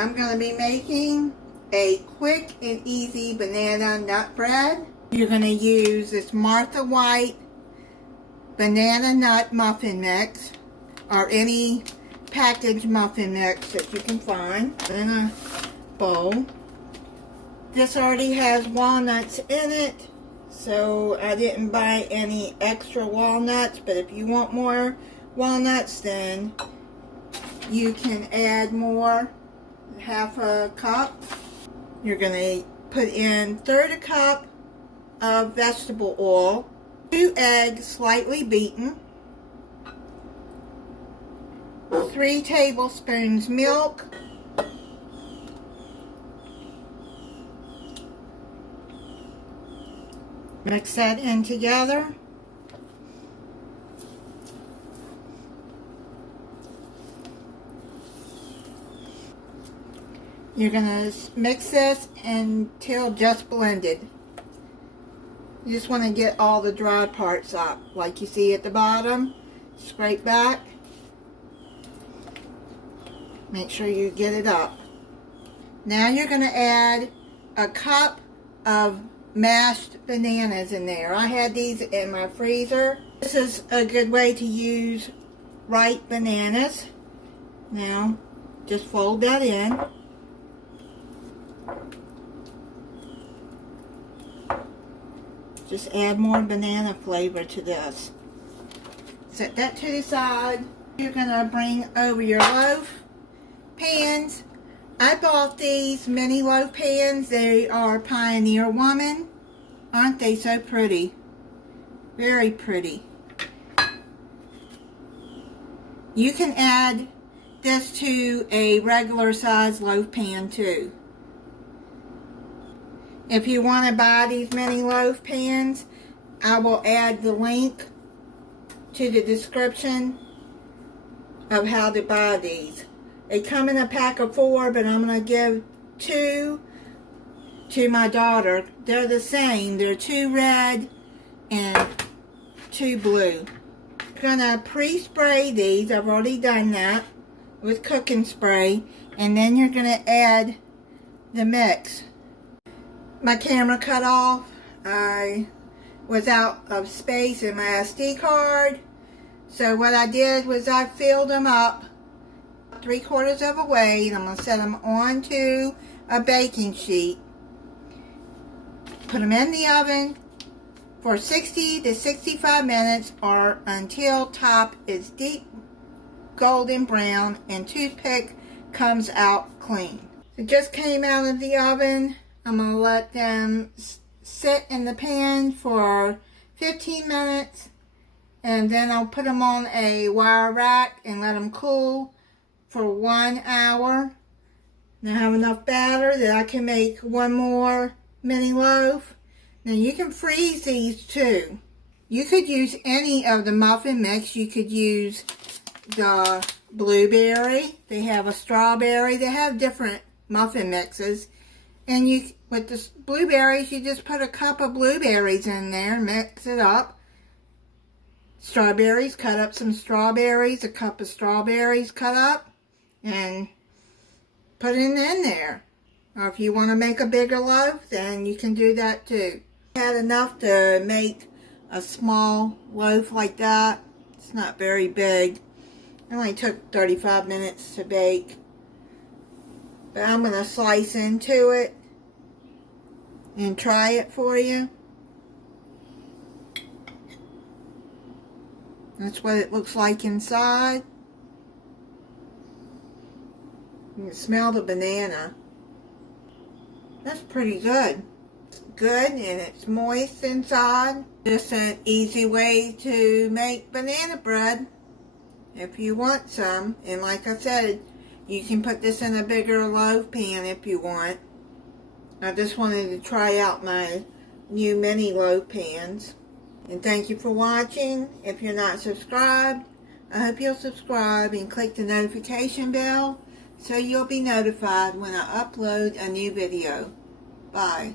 I'm going to be making a quick and easy banana nut bread. You're going to use this Martha White banana nut muffin mix, or any packaged muffin mix that you can find in a bowl. This already has walnuts in it, so I didn't buy any extra walnuts, but if you want more walnuts, then you can add more, half a cup. You're going to put in 1/3 cup of vegetable oil, 2 eggs slightly beaten, 3 tablespoons milk, mix that in together. You're going to mix this until just blended. You just want to get all the dry parts up, like you see at the bottom. Scrape back. Make sure you get it up. Now you're going to add a cup of mashed bananas in there. I had these in my freezer. This is a good way to use ripe bananas. Now just fold that in. Just add more banana flavor to this. Set that to the side. You're going to bring over your loaf pans. I bought these mini loaf pans. They are Pioneer Woman. Aren't they so pretty? Very pretty. You can add this to a regular size loaf pan too. If you want to buy these mini loaf pans, I will add the link to the description of how to buy these. They come in a pack of 4, but I'm going to give 2 to my daughter. They're the same. They're 2 red and 2 blue. I'm going to pre-spray these. I've already done that with cooking spray. And then you're going to add the mix. My camera cut off. I was out of space in my SD card. So what I did was I filled them up 3/4 of a way, and I'm going to set them onto a baking sheet. Put them in the oven for 60 to 65 minutes or until top is deep golden brown and toothpick comes out clean. It just came out of the oven. I'm going to let them sit in the pan for 15 minutes, and then I'll put them on a wire rack and let them cool for 1 hour. Now I have enough batter that I can make one more mini loaf. Now you can freeze these too. You could use any of the muffin mix. You could use the blueberry. They have a strawberry. They have different muffin mixes. And with the blueberries, you just put a cup of blueberries in there and mix it up. Strawberries, cut up some strawberries, a cup of strawberries cut up, and put it in there. Or if you want to make a bigger loaf, then you can do that too. I had enough to make a small loaf like that. It's not very big. It only took 35 minutes to bake. But I'm going to slice into it and try it for you. That's what it looks like inside. You can smell the banana. That's pretty good. It's good and it's moist inside. Just an easy way to make banana bread if you want some. And like I said, you can put this in a bigger loaf pan if you want. I just wanted to try out my new mini loaf pans. And thank you for watching. If you're not subscribed, I hope you'll subscribe and click the notification bell so you'll be notified when I upload a new video. Bye.